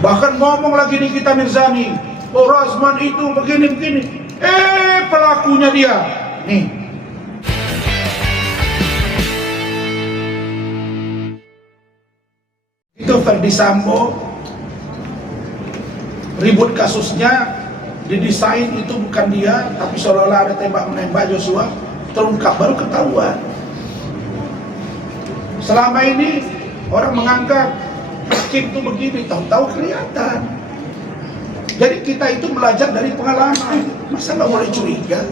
Bahkan ngomong lagi Nikita Mirzani, oh Razman itu begini-begini. Pelakunya dia. Nih. Itu Ferdi Sambo, ribut kasusnya, didesain itu bukan dia, tapi seolah-olah ada tembak-menembak Joshua, terungkap, baru ketahuan. Selama ini orang menganggap hakim itu begini, tahu-tahu kelihatan. Jadi kita itu belajar dari pengalaman, masa nggak boleh curiga?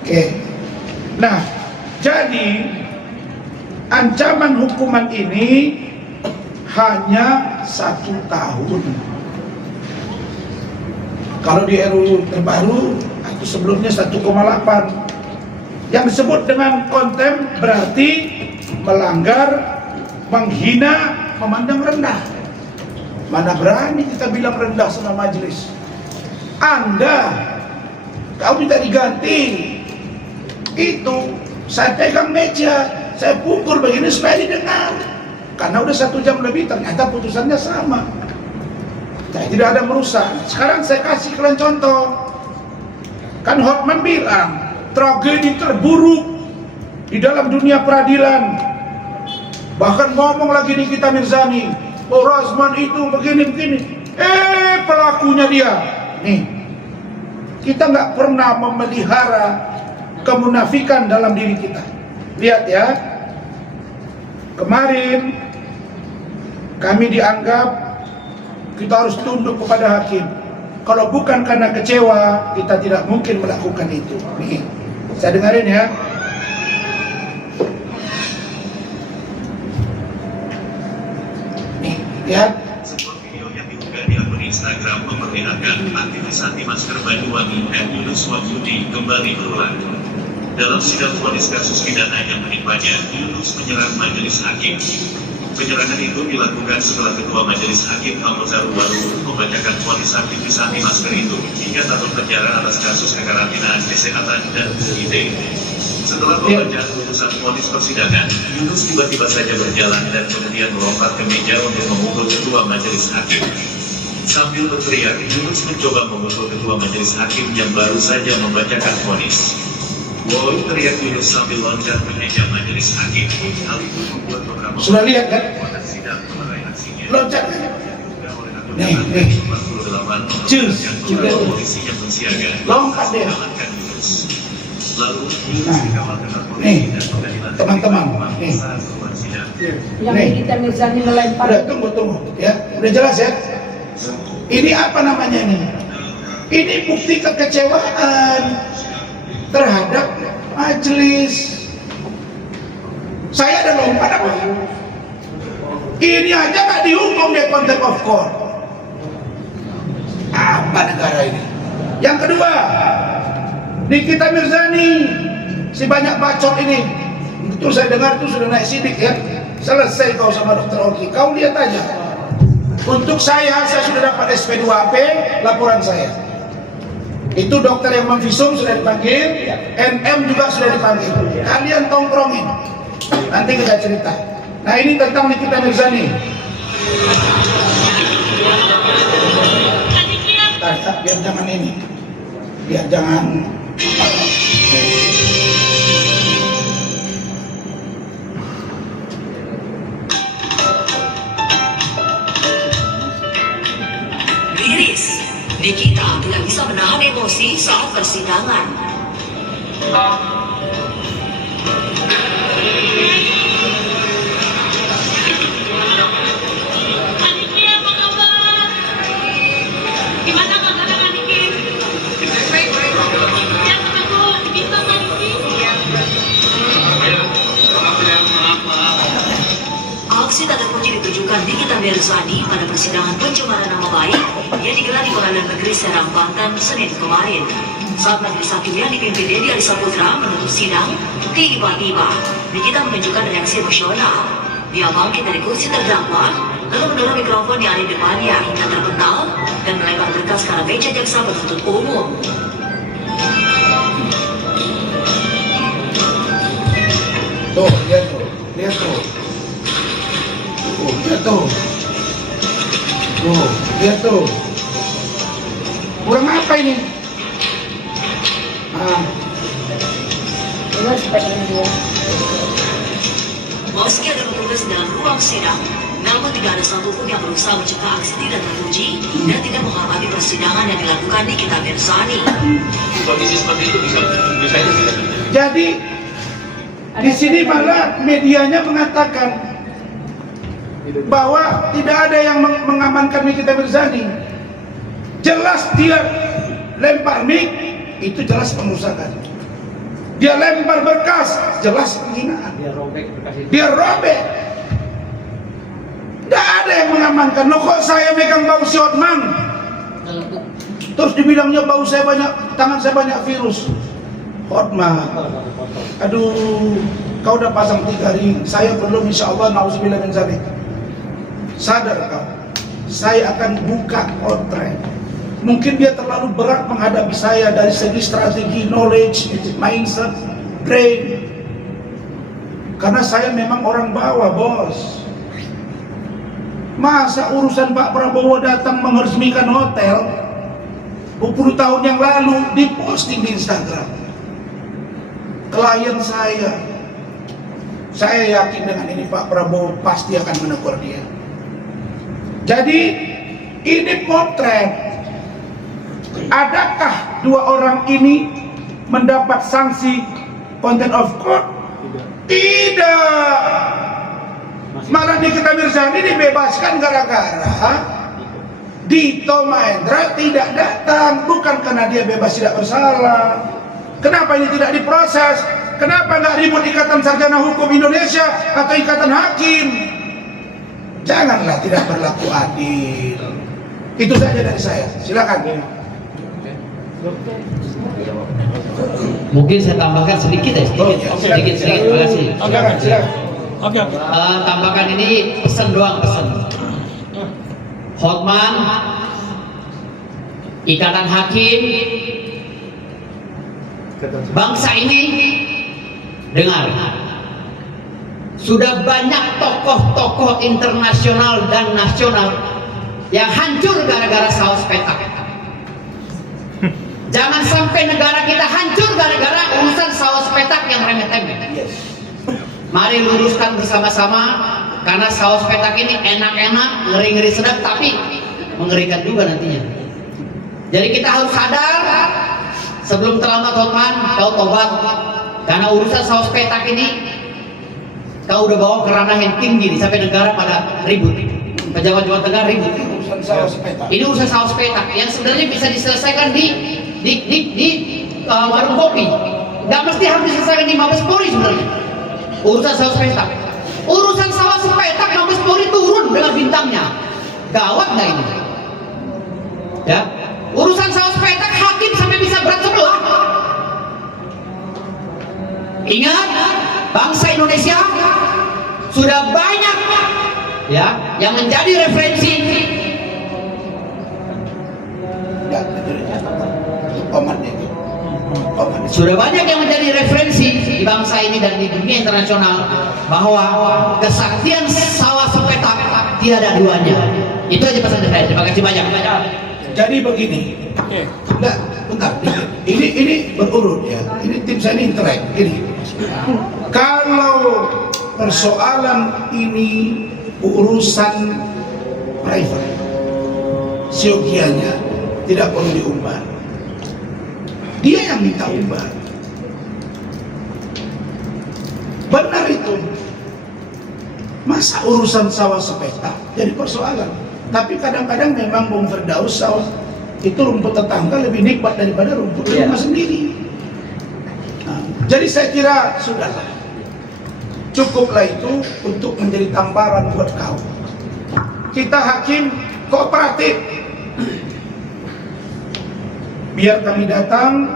Oke. Nah, jadi ancaman hukuman ini hanya 1 tahun. Kalau di RUU terbaru atau sebelumnya 1,8. Yang disebut dengan konten berarti melanggar, menghina, memandang rendah. Mana berani kita bilang rendah sama majelis. Anda, kau minta diganti. Itu saya pegang meja, saya pukul begini supaya didengar. Karena udah 1 jam lebih, ternyata putusannya sama. Saya tidak ada merusak. Sekarang saya kasih kalian contoh. Kan Hotman bilang, tragedi terburuk di dalam dunia peradilan. Bahkan ngomong lagi Nikita Mirzani, oh Razman itu begini-begini. Pelakunya dia. Nih, kita nggak pernah memelihara kemunafikan dalam diri kita. Lihat ya, kemarin kami dianggap kita harus tunduk kepada hakim. Kalau bukan karena kecewa, kita tidak mungkin melakukan itu. Nih, saya dengarin ya. Nih, lihat. Sebuah video yang diunggah di akun Instagram memperlihatkan aktivis anti masker Banyuwangi Yunus Wahyudi kembali berulang. Dalam sidang vonis kasus pidana yang menimpanya, Yunus menyerang majelis hakim. Penyerangan itu dilakukan setelah Ketua Majelis Hakim Al-Muzarru membacakan vonis aktivis anti masker itu 3 tahun penjara atas kasus kekarantinaan kesehatan dan UID. Setelah pembacaan putusan vonis persidangan, Yunus tiba-tiba saja berjalan dan kemudian melompat ke meja untuk memukul Ketua Majelis Hakim. Sambil berteriak, Yunus mencoba memukul Ketua Majelis Hakim yang baru saja membacakan vonis. "Woi!" teriak Yunus sambil loncat ke meja majelis hakim. Hal itu membuat beberapa Sudah lihat kan? sidang menilai aksinya. Loncat kan? Nih. Cus, juga polisi yang bersiaga. lompat dia. Mengamankan Yunus. Lalu Nah, dikawal dengan polisi nih, dan pengadilan teman-teman, nih. saat ruang sidang. Yang Nih. Nikita Mirzani melempar. Udah, tunggu ya, udah jelas ya. Ini apa namanya ini? Ini bukti kekecewaan terhadap majelis. Saya ada lompat apa? Ini aja nggak dihukum deh contempt of court. Apa negara ini? Yang kedua, Nikita Mirzani, si banyak bacot ini. Itu saya dengar itu sudah naik sidik ya. Selesai kau sama Dr. Oki. Kau lihat aja. Untuk saya sudah dapat SP2AP laporan saya. Itu dokter yang memvisum sudah dipanggil, NM juga sudah dipanggil. Kalian tongkrongin, nanti kita cerita. Nah ini tentang Nikita Mirzani. Biar jangan ini, biar jangan. Miris, Nikita tidak bisa menahan emosi saat persidangan. Aniki, apa kabar? Gimana kabarnya Aniki? Baik. Ya, aku bisa Aniki. Aksi tak terpuji ditujukan Nikita Mirzani pada persidangan pencemaran nama baik yang digelar di Pengadilan Negeri Serang, Banten, Senin kemarin. Saat majelis hakim yang dipimpin Dedi Arisaputra menutup sidang, tiba-tiba Nikita menunjukkan reaksi emosional. Dia bangkit dari kursi terdakwa, lalu mendorong mikrofon yang ada di depannya hingga terpental dan melempar berkas ke arah meja jaksa penuntut umum. Tuh, lihat tuh. Lihat tuh. Tuh, lihat tuh. Kurang apa ini? Ah, Meski ada petugas dalam ruang sidang, namun tidak ada satupun yang berusaha mencegah aksi tidak terpuji dan tidak menghormati persidangan yang dilakukan Nikita Mirzani. Kondisi seperti itu bisa tidak. jadi di sini malah medianya mengatakan bahwa tidak ada yang mengamankan Nikita Mirzani. Jelas dia lempar mic, itu jelas pengusahaan. Dia lempar berkas, jelas penghinaan. Dia robek. Tidak ada yang mengamankan. Loh kok saya megang bau si Hotman? Terus dibilangnya bau saya banyak, tangan saya banyak virus. Hotman, aduh, kau udah pasang 3 ring, saya belum, insya Allah, nauzubillah min dzalik. Sadar kau, saya akan buka kontrak. Mungkin dia terlalu berat menghadapi saya dari segi strategi, knowledge, mindset, brain. Karena saya memang orang bawah, bos. Masa urusan Pak Prabowo datang meresmikan hotel 20 tahun yang lalu diposting di Instagram. Klien saya yakin dengan ini Pak Prabowo pasti akan menegur dia. Jadi ini potret. Adakah 2 orang ini mendapat sanksi contempt of court? Tidak. Malah Nikita Mirzani dibebaskan gara-gara Dito Mahendra tidak datang, bukan karena dia bebas tidak bersalah. Kenapa ini tidak diproses? Kenapa nggak ribut Ikatan Sarjana Hukum Indonesia atau Ikatan Hakim? Janganlah tidak berlaku adil. Itu saja dari saya. Silakan. Mungkin saya tambahkan sedikit ya, sedikit. Terima kasih. Silakan. Tambahkan ini pesan doang, pesan. Hotman, Ikatan Hakim, bangsa ini dengar. Sudah banyak tokoh-tokoh internasional dan nasional yang hancur gara-gara saus petak. Jangan sampai negara kita hancur gara-gara urusan saus petak yang remeh-temeh. Mari luruskan bersama-sama, karena saus petak ini enak-enak, ngeri-ngeri sedap, tapi mengerikan juga nantinya. Jadi kita harus sadar, sebelum terlambat Hotman, kau tobat. Karena urusan saus petak ini, kau udah bawa ke ranah yang tinggi, sampai negara pada ribut. Pejabat-pejabat negara ribut. Ini urusan saus petak yang sebenarnya bisa diselesaikan di warung kopi. Nggak mesti harus diselesaikan di Mabes Polri sebenarnya. Urusan saus petak, urusan saus petak Mabes Polri turun dengan bintangnya. Gawat nggak ini? Ya, urusan saus petak hakim sampai bisa berat sebelah. Ingat, bangsa Indonesia sudah banyak ya yang menjadi referensi. Sudah banyak yang menjadi referensi di bangsa ini dan di dunia internasional bahwa kesaktian saus petak tiada duanya. Itu aja pesan saya. Terima kasih banyak. Jadi begini. Enggak, bentar. Ini berurut ya. Ini tim saya ini intelek. Gini. Kalau persoalan ini urusan private, siogianya tidak perlu diumbar. Dia yang minta umbar. Benar itu. Masa urusan sawah sepetak jadi persoalan. Tapi kadang-kadang memang Bung Firdaus sawah itu rumput tetangga lebih nikmat daripada rumput rumah sendiri. Nah, jadi saya kira sudahlah. Cukuplah itu untuk menjadi tamparan buat kau. Kita hakim kooperatif. Biar kami datang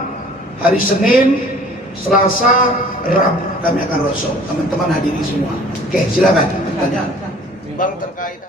hari Senin, Selasa, Rabu kami akan roadshow. Teman-teman hadiri semua. Oke, silakan pertanyaan. Bang terkait